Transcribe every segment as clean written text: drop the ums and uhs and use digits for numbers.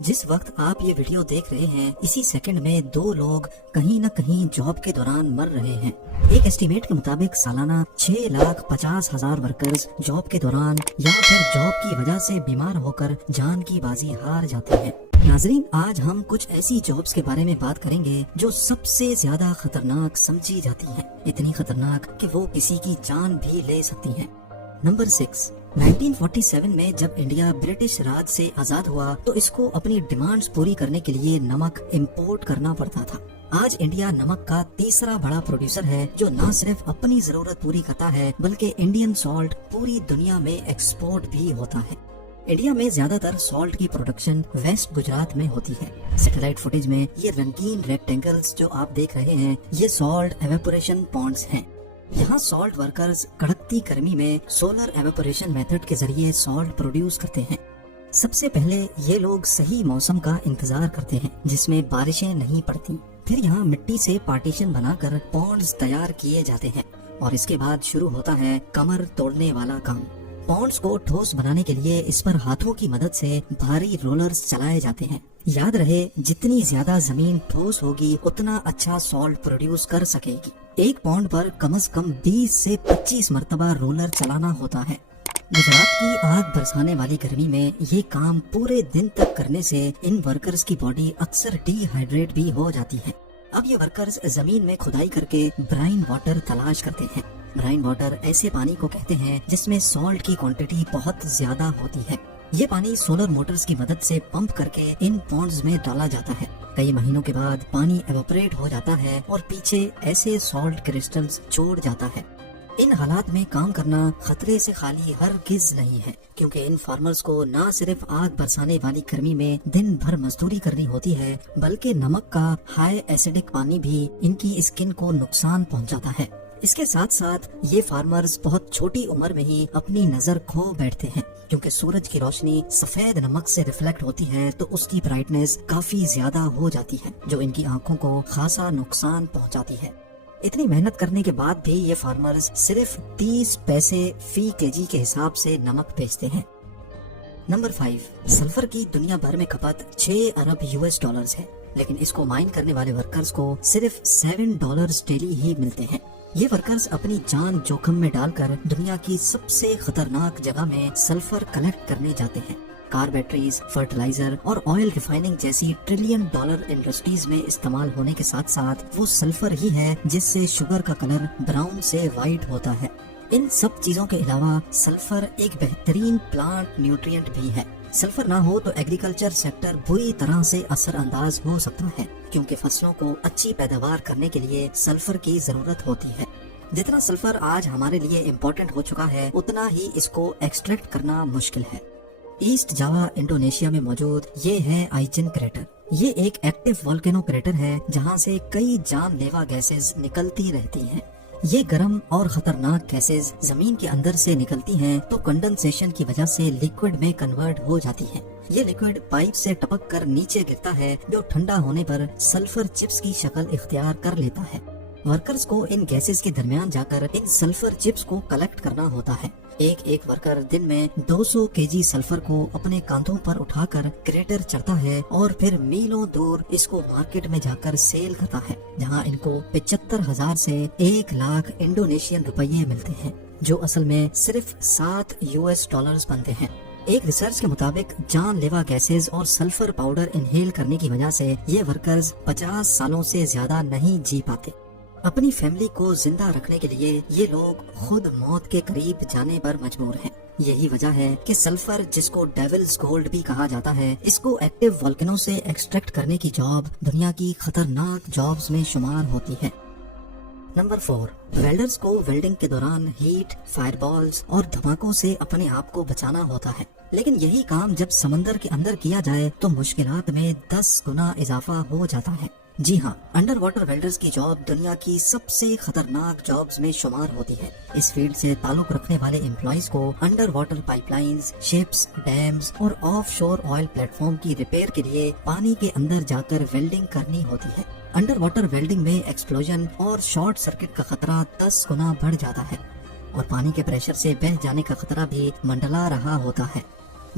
جس وقت آپ یہ ویڈیو دیکھ رہے ہیں اسی سیکنڈ میں 2 لوگ کہیں نہ کہیں جاب کے دوران مر رہے ہیں۔ ایک ایسٹیمیٹ کے مطابق سالانہ 6,50,000 ورکرز جاب کے دوران یا پھر جاب کی وجہ سے بیمار ہو کر جان کی بازی ہار جاتے ہیں۔ ناظرین، آج ہم کچھ ایسی جابز کے بارے میں بات کریں گے جو سب سے زیادہ خطرناک سمجھی جاتی ہیں، اتنی خطرناک کہ وہ کسی کی جان بھی لے سکتی ہیں۔ نمبر 6، 1947 میں جب انڈیا برٹش راج سے آزاد ہوا تو اس کو اپنی ڈیمانڈز پوری کرنے کے لیے نمک امپورٹ کرنا پڑتا تھا۔ آج انڈیا نمک کا تیسرا بڑا پروڈیوسر ہے جو نہ صرف اپنی ضرورت پوری کرتا ہے بلکہ انڈین سالٹ پوری دنیا میں ایکسپورٹ بھی ہوتا ہے۔ انڈیا میں زیادہ تر سالٹ کی پروڈکشن ویسٹ گجرات میں ہوتی ہے۔ سیٹلائٹ فوٹیج میں یہ رنگین ریکٹینگلز جو آپ دیکھ رہے ہیں یہ سالٹ ایویپوریشن پونڈز ہیں۔ یہاں سالٹ ورکرز کڑکتی گرمی میں سولر ایویپوریشن میتھڈ کے ذریعے سالٹ پروڈیوس کرتے ہیں۔ سب سے پہلے یہ لوگ صحیح موسم کا انتظار کرتے ہیں جس میں بارشیں نہیں پڑتی، پھر یہاں مٹی سے پارٹیشن بنا کر پونڈز تیار کیے جاتے ہیں اور اس کے بعد شروع ہوتا ہے کمر توڑنے والا کام۔ پونڈز کو ٹھوس بنانے کے لیے اس پر ہاتھوں کی مدد سے بھاری رولرز چلائے جاتے ہیں۔ یاد رہے، جتنی زیادہ زمین ٹھوس ہوگی اتنا اچھا سالٹ پروڈیوس کر سکے گی۔ ایک پونڈ پر کم از کم 20 سے 25 مرتبہ رولر چلانا ہوتا ہے۔ گجرات کی آگ برسانے والی گرمی میں یہ کام پورے دن تک کرنے سے ان ورکرز کی باڈی اکثر ڈی ہائیڈریٹ بھی ہو جاتی ہے۔ اب یہ ورکرز زمین میں کھدائی کر کے برائن واٹر تلاش کرتے ہیں۔ برائن واٹر ایسے پانی کو کہتے ہیں جس میں سالٹ کی کوانٹٹی بہت زیادہ ہوتی ہے۔ یہ پانی سولر موٹرز کی مدد سے پمپ کر کے ان پونڈز میں ڈالا جاتا ہے۔ کئی مہینوں کے بعد پانی ایوپوریٹ ہو جاتا ہے اور پیچھے ایسے سالٹ کرسٹلز چھوڑ جاتا ہے۔ ان حالات میں کام کرنا خطرے سے خالی ہرگز نہیں ہے، کیونکہ ان فارمرز کو نہ صرف آگ برسانے والی گرمی میں دن بھر مزدوری کرنی ہوتی ہے بلکہ نمک کا ہائی ایسیڈک پانی بھی ان کی اسکن کو نقصان پہنچاتا ہے۔ اس کے ساتھ ساتھ یہ فارمرز بہت چھوٹی عمر میں ہی اپنی نظر کھو بیٹھتے ہیں، کیونکہ سورج کی روشنی سفید نمک سے ریفلیکٹ ہوتی ہے تو اس کی برائٹنس کافی زیادہ ہو جاتی ہے جو ان کی آنکھوں کو خاصا نقصان پہنچاتی ہے۔ اتنی محنت کرنے کے بعد بھی یہ فارمرز صرف 30 پیسے فی kg کے حساب سے نمک بیچتے ہیں۔ نمبر 5، سلفر کی دنیا بھر میں کھپت 6 ارب US ہے، لیکن اس کو مائن کرنے والے ورکرز کو صرف $7 ڈیلی ہی ملتے ہیں۔ یہ ورکرز اپنی جان جوخم میں ڈال کر دنیا کی سب سے خطرناک جگہ میں سلفر کلیکٹ کرنے جاتے ہیں۔ کار بیٹریز، فرٹیلائزر اور آئل ریفائننگ جیسی $1 ٹریلین انڈسٹریز میں استعمال ہونے کے ساتھ ساتھ وہ سلفر ہی ہے جس سے شوگر کا کلر براؤن سے وائٹ ہوتا ہے۔ ان سب چیزوں کے علاوہ سلفر ایک بہترین پلانٹ نیوٹرینٹ بھی ہے۔ سلفر نہ ہو تو ایگریکلچر سیکٹر بری طرح سے اثر انداز ہو سکتا ہے، کیونکہ فصلوں کو اچھی پیداوار کرنے کے لیے سلفر کی ضرورت ہوتی ہے۔ جتنا سلفر آج ہمارے لیے امپورٹنٹ ہو چکا ہے اتنا ہی اس کو ایکسٹریکٹ کرنا مشکل ہے۔ ایسٹ جاوا انڈونیشیا میں موجود یہ ہے آئیچن کریٹر۔ یہ ایک ایکٹیو والکینو کریٹر ہے جہاں سے کئی جان لیوا گیسز نکلتی رہتی ہیں۔ یہ گرم اور خطرناک گیسز زمین کے اندر سے نکلتی ہیں تو کنڈنسیشن کی وجہ سے لیکوڈ میں کنورٹ ہو جاتی ہیں۔ یہ لیکوڈ پائپ سے ٹپک کر نیچے گرتا ہے جو ٹھنڈا ہونے پر سلفر چپس کی شکل اختیار کر لیتا ہے۔ ورکرز کو ان گیسز کے درمیان جا کر ان سلفر چپس کو کلیکٹ کرنا ہوتا ہے۔ ایک ورکر دن میں 200 kg سلفر کو اپنے کاندھوں پر اٹھا کر کریٹر چڑھتا ہے اور پھر میلوں دور اس کو مارکیٹ میں جا کر سیل کرتا ہے، جہاں ان کو 75,000 سے 1 لاکھ انڈونیشین روپیے ملتے ہیں، جو اصل میں صرف $7 بنتے ہیں۔ ایک ریسرچ کے مطابق جان لیوا گیسز اور سلفر پاؤڈر انہیل کرنے کی وجہ سے یہ ورکرز 50 سالوں سے زیادہ نہیں جی پاتے۔ اپنی فیملی کو زندہ رکھنے کے لیے یہ لوگ خود موت کے قریب جانے پر مجبور ہیں۔ یہی وجہ ہے کہ سلفر، جس کو ڈیولز گولڈ بھی کہا جاتا ہے، اس کو ایکٹیو والکینو سے ایکسٹریکٹ کرنے کی جاب دنیا کی خطرناک جابز میں شمار ہوتی ہے۔ نمبر 4، ویلڈرز کو ویلڈنگ کے دوران ہیٹ، فائر بالز اور دھماکوں سے اپنے آپ کو بچانا ہوتا ہے، لیکن یہی کام جب سمندر کے اندر کیا جائے تو مشکلات میں 10 گنا اضافہ ہو جاتا ہے۔ جی ہاں، انڈر واٹر ویلڈرز کی جاب دنیا کی سب سے خطرناک جابز میں شمار ہوتی ہے۔ اس فیلڈ سے تعلق رکھنے والے امپلائیز کو underwater pipelines, ships, dams اور offshore oil platform کی ریپیئر کے لیے پانی کے اندر جا کر ویلڈنگ کرنی ہوتی ہے۔ انڈر واٹر ویلڈنگ میں ایکسپلوژن اور شارٹ سرکٹ کا خطرہ 10 گنا بڑھ جاتا ہے اور پانی کے پریشر سے بہہ جانے کا خطرہ بھی منڈلا رہا ہوتا ہے۔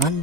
1